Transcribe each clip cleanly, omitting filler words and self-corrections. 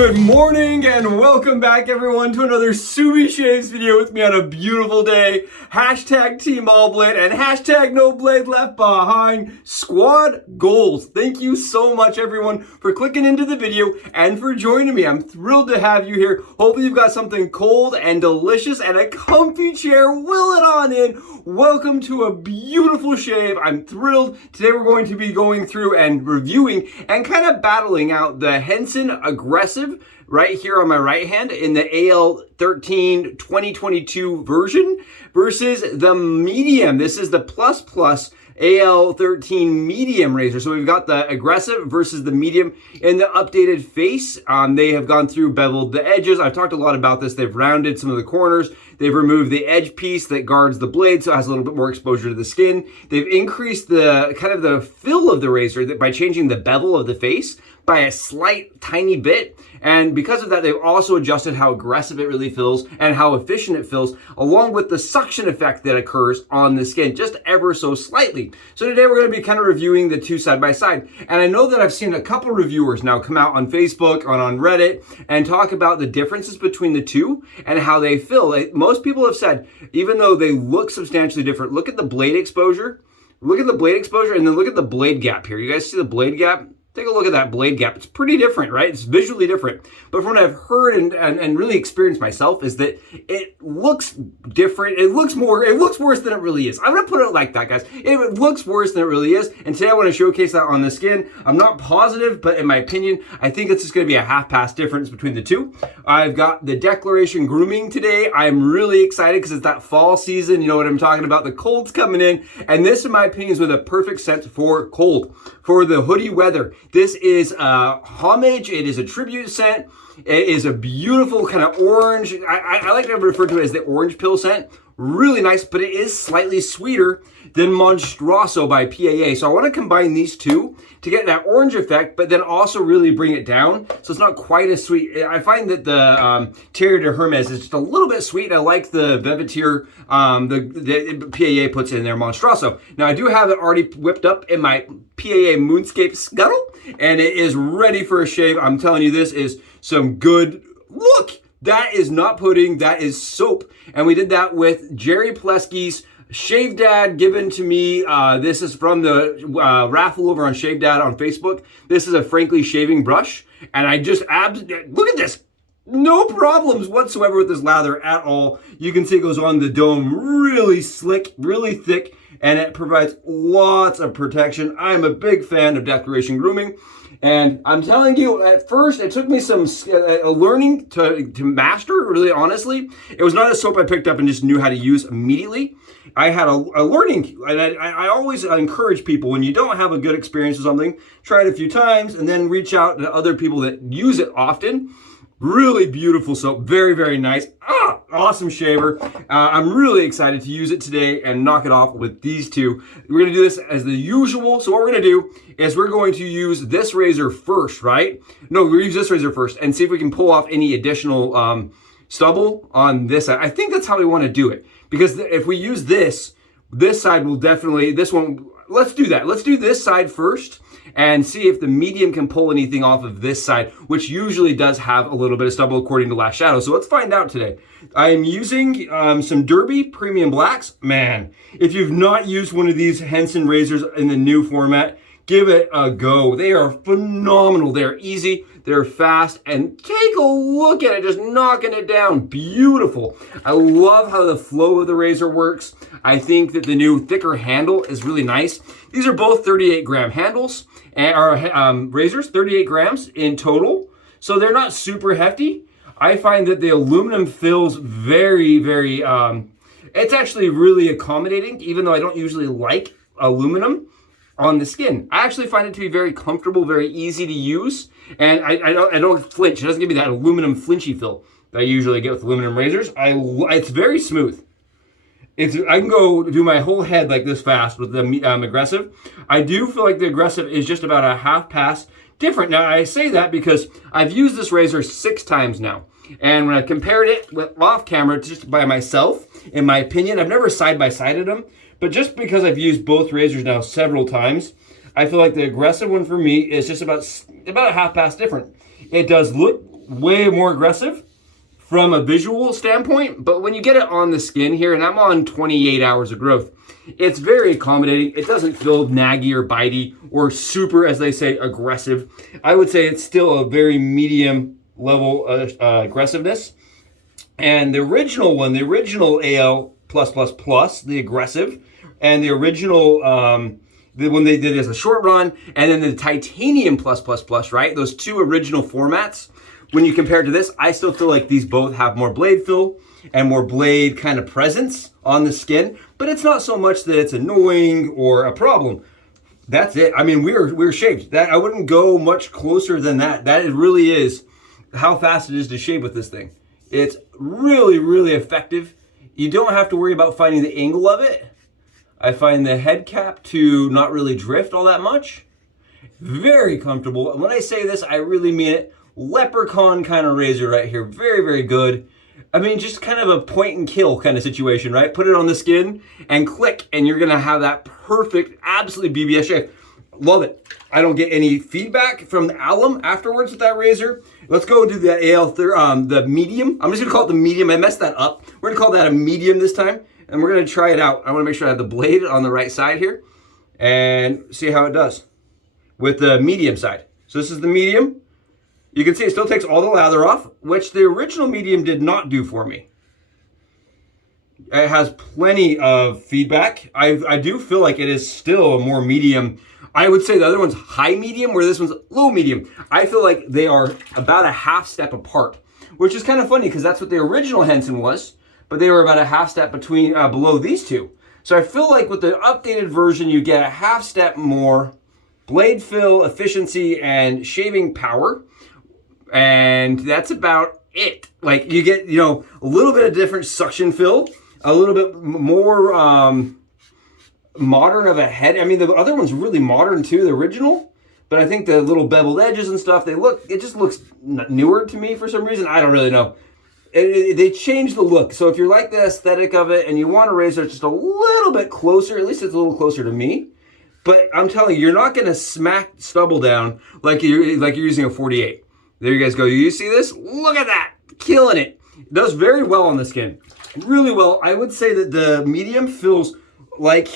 Good morning and welcome back everyone to another Subi Shaves video with me on a beautiful day. Hashtag Team All Blade and hashtag No Blade Left Behind. Squad goals. Thank you so much everyone for clicking into the video and for joining me. I'm thrilled to have you here. Hopefully you've got something cold and delicious and a comfy chair. Will it on in. Welcome to a beautiful shave. I'm thrilled. Today we're going to be going through and reviewing and kind of battling out the Henson Aggressive right here on my right hand in the AL13 2022 version versus the medium. This is the plus AL13 medium razor. So we've got the aggressive versus the medium in the updated face. They have gone through, beveled the edges. I've talked a lot about this. They've rounded some of the corners. They've removed the edge piece that guards the blade so it has a little bit more exposure to the skin. They've increased the kind of the fill of the razor by changing the bevel of the face by a slight tiny bit. And because of that, they've also adjusted how aggressive it really feels and how efficient it feels, along with the suction effect that occurs on the skin just ever so slightly. So today we're going to be kind of reviewing the two side by side. And I know that I've seen a couple reviewers now come out on Facebook and on Reddit and talk about the differences between the two and how they feel. Most people have said, even though they look substantially different, look at the blade exposure. Look at the blade exposure and then look at the blade gap here. You guys see the blade gap? Take a look at that blade gap. It's pretty different, right? It's visually different. But from what I've heard and really experienced myself is that it looks different. It looks worse than it really is. I'm gonna put it like that, guys. It looks worse than it really is. And today I want to showcase that on the skin. I'm not positive, but in my opinion, I think it's just gonna be a half-pass difference between the two. I've got the Declaration Grooming today. I'm really excited because it's that fall season. You know what I'm talking about. The cold's coming in. And this, in my opinion, is with a perfect scent for cold, for the hoodie weather. This is a homage. It is a tribute scent. It is a beautiful kind of orange. I like to refer to it as the orange pill scent. Really nice, but it is slightly sweeter than Monstroso by PAA. So I want to combine these two to get that orange effect, but then also really bring it down so it's not quite as sweet. I find that the Terre de Hermes is just a little bit sweet. I like the Velvetier the PAA puts in there, Monstroso. Now I do have it already whipped up in my PAA Moonscape Scuttle, and it is ready for a shave. I'm telling you, this is some good look. That is not pudding, that is soap. And we did that with Jerry Plesky's Shave Dad given to me. This is from the raffle over on Shave Dad on Facebook. This is a Frankly shaving brush. And I just look at this. No problems whatsoever with this lather at all. You can see it goes on the dome really slick, really thick, and it provides lots of protection. I'm a big fan of Declaration Grooming. And I'm telling you, at first, it took me some learning to master, really honestly. It was not a soap I picked up and just knew how to use immediately. I had a learning, and I always encourage people, when you don't have a good experience with something, try it a few times and then reach out to other people that use it often. Really beautiful soap, very, very nice. Awesome shaver. I'm really excited to use it today and knock it off with these two. We're gonna do this as the usual. So what we're gonna do is we're going to use this razor first, right? No, we're gonna use this razor first and see if we can pull off any additional stubble on this side. I think that's how we wanna do it. Because if we use this side will definitely, this one, let's do that. Let's do this side first and see if the medium can pull anything off of this side, which usually does have a little bit of stubble according to Last Shadow. So let's find out today. I am using some Derby Premium Blacks. Man, if you've not used one of these Henson razors in the new format, give it a go. They are phenomenal. They're easy, they're fast, and take a look at it, just knocking it down. Beautiful. I love how the flow of the razor works. I think that the new thicker handle is really nice. These are both 38 gram handles, and razors, 38 grams in total. So they're not super hefty. I find that the aluminum feels very, very, it's actually really accommodating, even though I don't usually like aluminum on the skin. I actually find it to be very comfortable, very easy to use, and I don't flinch. It doesn't give me that aluminum flinchy feel that I usually get with aluminum razors. It's very smooth. I can go do my whole head like this fast with the aggressive. I do feel like the aggressive is just about a half pass different. Now I say that because I've used this razor 6 times now. And when I compared it with off camera just by myself, in my opinion, I've never side-by-sided them, but just because I've used both razors now several times, I feel like the aggressive one for me is just about a half pass different. It does look way more aggressive from a visual standpoint, but when you get it on the skin here, and I'm on 28 hours of growth, it's very accommodating. It doesn't feel naggy or bitey or super, as they say, aggressive. I would say it's still a very medium level aggressiveness. And the original one, the original AL+++, the aggressive, and the original, the one they did as a short run, and then the titanium+++, right? Those two original formats. When you compare it to this, I still feel like these both have more blade fill and more blade kind of presence on the skin, but it's not so much that it's annoying or a problem. That's it. I mean, we're shaved. That I wouldn't go much closer than that. That it really is how fast it is to shave with this thing. It's really, really effective. You don't have to worry about finding the angle of it. I find the head cap to not really drift all that much. Very comfortable. And when I say this, I really mean it. Leprechaun kind of razor right here. Very, very good. I mean, just kind of a point and kill kind of situation, right? Put it on the skin and click, and you're gonna have that perfect, absolutely BBS shave. Love it. I don't get any feedback from the alum afterwards with that razor. Let's go do the the medium. I'm just gonna call it the medium. I messed that up. We're gonna call that a medium this time, and we're gonna try it out. I wanna make sure I have the blade on the right side here and see how it does with the medium side. So this is the medium. You can see it still takes all the lather off, which the original medium did not do for me. It has plenty of feedback. I do feel like it is still a more medium. I would say the other one's high medium, where this one's low medium. I feel like they are about a half step apart, which is kind of funny because that's what the original Henson was, but they were about a half step between below these two. So I feel like with the updated version, you get a half step more blade fill, efficiency, and shaving power. And that's about it. Like you get, a little bit of different suction fill, a little bit more modern of a head. I mean, the other one's really modern too, the original, but I think the little beveled edges and stuff, it just looks newer to me for some reason. I don't really know. They changed the look. So if you like the aesthetic of it and you want a razor just a little bit closer, at least it's a little closer to me. But I'm telling you, you're not going to smack stubble down like you're using a 48. There you guys go. You see this? Look at that. Killing it. It does very well on the skin. Really well. I would say that the medium feels like,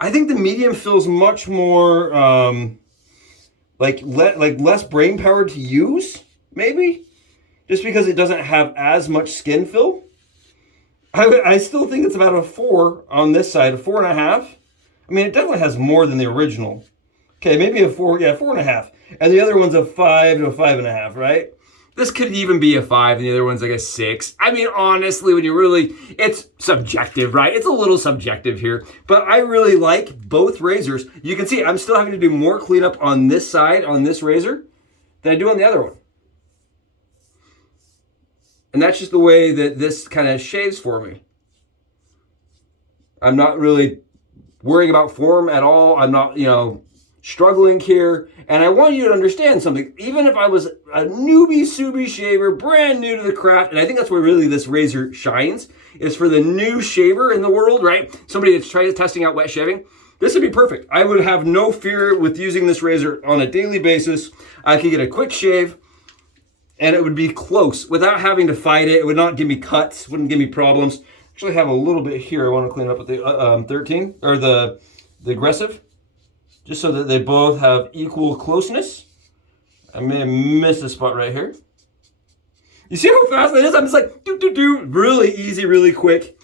I think the medium feels much more like less brain power to use, maybe, just because it doesn't have as much skin fill. I still think it's about a 4 on this side, a 4.5. I mean, it definitely has more than the original. Okay, maybe a 4, yeah, 4.5. And the other one's a 5 to a 5.5, right? This could even be a 5, and the other one's like a 6. I mean, honestly, when you really, it's subjective, right? It's a little subjective here, but I really like both razors. You can see I'm still having to do more cleanup on this side, on this razor, than I do on the other one. And that's just the way that this kind of shaves for me. I'm not really worrying about form at all. I'm not, struggling here. And I want you to understand something. Even if I was a newbie Subi shaver, brand new to the craft, and I think that's where really this razor shines, is for the new shaver in the world, right? Somebody that's testing out wet shaving. This would be perfect. I would have no fear with using this razor on a daily basis. I could get a quick shave, and it would be close without having to fight it. It would not give me cuts, wouldn't give me problems. Actually, I have a little bit here I want to clean up with the 13, or the aggressive, just so that they both have equal closeness. I may have missed a spot right here. You see how fast that is? I'm just like, do. Really easy, really quick.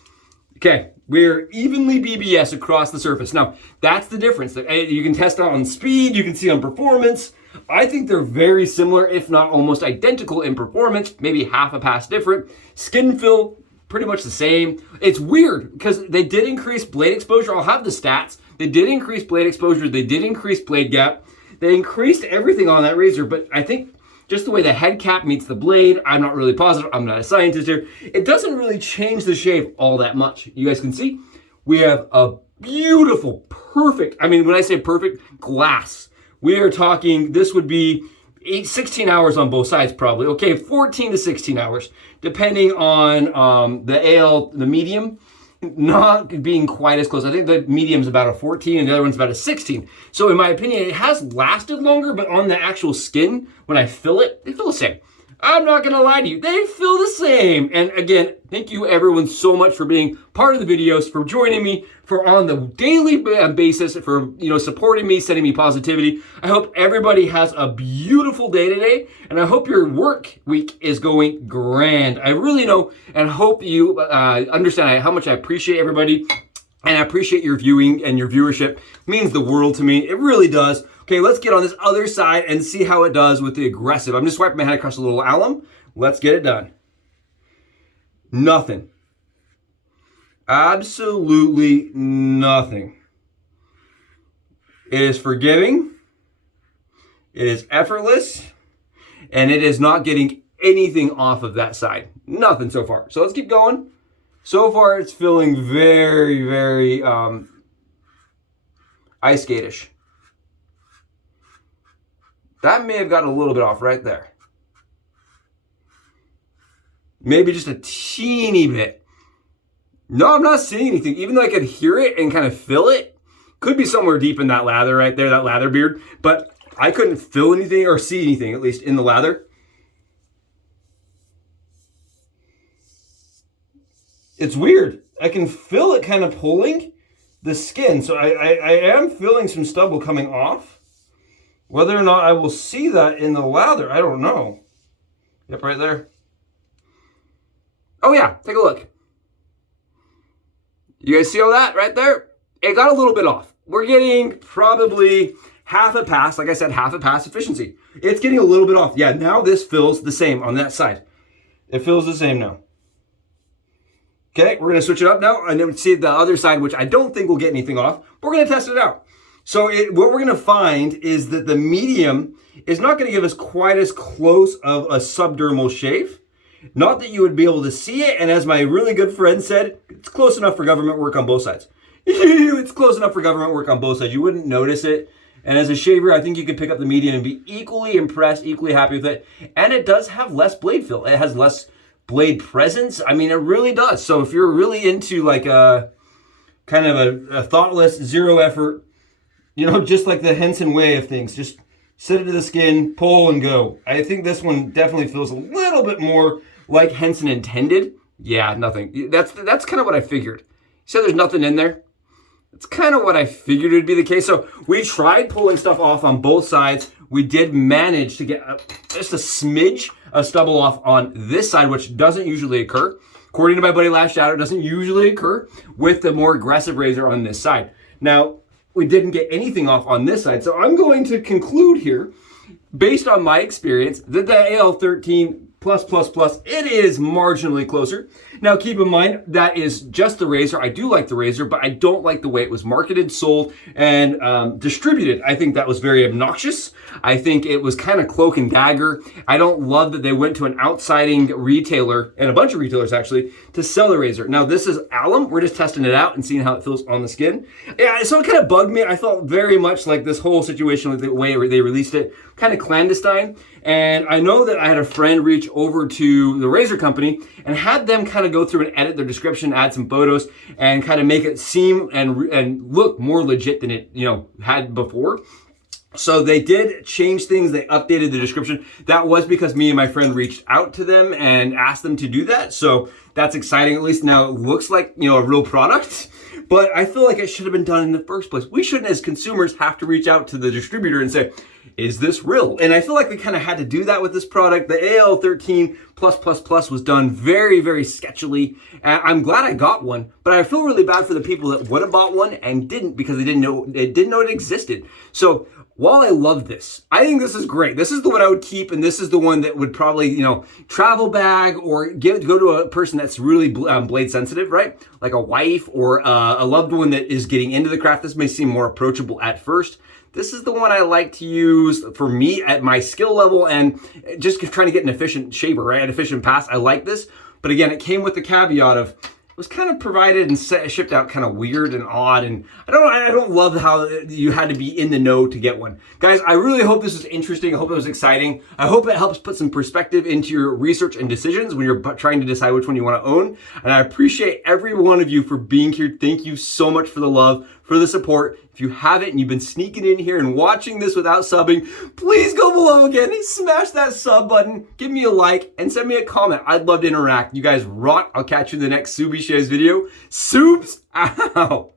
Okay, we're evenly BBS across the surface. Now, that's the difference. You can test on speed, you can see on performance. I think they're very similar, if not almost identical in performance, maybe half a pass different. Skin fill, pretty much the same. It's weird because they did increase blade exposure. I'll have the stats. They did increase blade exposure. They did increase blade gap. They increased everything on that razor, but I think just the way the head cap meets the blade, I'm not really positive. I'm not a scientist here. It doesn't really change the shave all that much. You guys can see we have a beautiful, perfect, I mean, when I say perfect, glass. We are talking, this would be 16 hours on both sides probably. Okay, 14 to 16 hours, depending on the medium, not being quite as close. I think the medium's about a 14 and the other one's about a 16. So in my opinion, it has lasted longer, but on the actual skin, when I fill it, they feel the same. I'm not gonna lie to you, they feel the same. And again, thank you everyone so much for being part of the videos, for joining me, for on the daily basis, for supporting me, sending me positivity. I hope everybody has a beautiful day today, and I hope your work week is going grand. I really know and hope you understand how much I appreciate everybody, and I appreciate your viewing and your viewership. It means the world to me. It really does. Okay, let's get on this other side and see how it does with the aggressive. I'm just wiping my hand across a little alum. Let's get it done. Nothing. Absolutely nothing. It is forgiving. It is effortless. And it is not getting anything off of that side. Nothing so far. So let's keep going. So far, it's feeling very, very ice skate-ish. That may have gotten a little bit off right there. Maybe just a teeny bit. No, I'm not seeing anything. Even though I could hear it and kind of feel it. Could be somewhere deep in that lather right there, that lather beard. But I couldn't feel anything or see anything, at least in the lather. It's weird. I can feel it kind of pulling the skin. So I am feeling some stubble coming off. Whether or not I will see that in the lather, I don't know. Yep, right there. Oh yeah, take a look. You guys see all that right there? It got a little bit off. We're getting probably half a pass. Like I said, half a pass efficiency. It's getting a little bit off. Yeah, now this feels the same on that side. It feels the same now. Okay, we're gonna switch it up now and then see the other side, which I don't think will get anything off. But we're gonna test it out. So what we're gonna find is that the medium is not gonna give us quite as close of a subdermal shave. Not that you would be able to see it, and as my really good friend said, it's close enough for government work on both sides. It's close enough for government work on both sides. You wouldn't notice it. And as a shaver, I think you could pick up the medium and be equally impressed, equally happy with it. And it does have less blade fill. It has less blade presence. I mean, it really does. So if you're really into like a kind of a thoughtless, zero effort, just like the Henson way of things, just set it to the skin, pull and go. I think this one definitely feels a little bit more like Henson intended. Yeah, nothing. That's kind of what I figured. You said there's nothing in there. That's kind of what I figured would be the case. So we tried pulling stuff off on both sides. We did manage to get just a smidge of stubble off on this side, which doesn't usually occur. According to my buddy Lash Shadow, it doesn't usually occur with the more aggressive razor on this side. Now, we didn't get anything off on this side. So I'm going to conclude here, based on my experience, that the AL13 +++, it is marginally closer. Now keep in mind, that is just the razor. I do like the razor, but I don't like the way it was marketed, sold, and distributed. I think that was very obnoxious. I think it was kind of cloak and dagger. I don't love that they went to an outsiding retailer, and a bunch of retailers actually, to sell the razor. Now this is alum. We're just testing it out and seeing how it feels on the skin. Yeah, so it kind of bugged me. I felt very much like this whole situation with the way they released it, kind of clandestine. And I know that I had a friend reach over to the razor company and had them kind of go through and edit their description, add some photos, and kind of make it seem and look more legit than it had before. So they did change things. They updated the description. That was because me and my friend reached out to them and asked them to do that. So that's exciting. At least now it looks like, a real product. But I feel like it should have been done in the first place. We shouldn't, as consumers, have to reach out to the distributor and say, is this real? And I feel like we kind of had to do that with this product. The AL13 + was done very, very sketchily. I'm glad I got one, but I feel really bad for the people that would have bought one and didn't because they didn't know it existed. So while I love this, I think this is great. This is the one I would keep, and this is the one that would probably, travel bag or go to a person that's really blade sensitive, right? Like a wife or a loved one that is getting into the craft. This may seem more approachable at first. This is the one I like to use for me at my skill level and just trying to get an efficient shaver, right? An efficient pass. I like this. But again, it came with the caveat of it was kind of provided and shipped out kind of weird and odd. And I don't love how you had to be in the know to get one. Guys, I really hope this was interesting. I hope it was exciting. I hope it helps put some perspective into your research and decisions when you're trying to decide which one you want to own. And I appreciate every one of you for being here. Thank you so much for the love, for the support. If you haven't and you've been sneaking in here and watching this without subbing, please go below again and smash that sub button, give me a like, and send me a comment. I'd love to interact. You guys rock. I'll catch you in the next SubiShaves video. Subs out.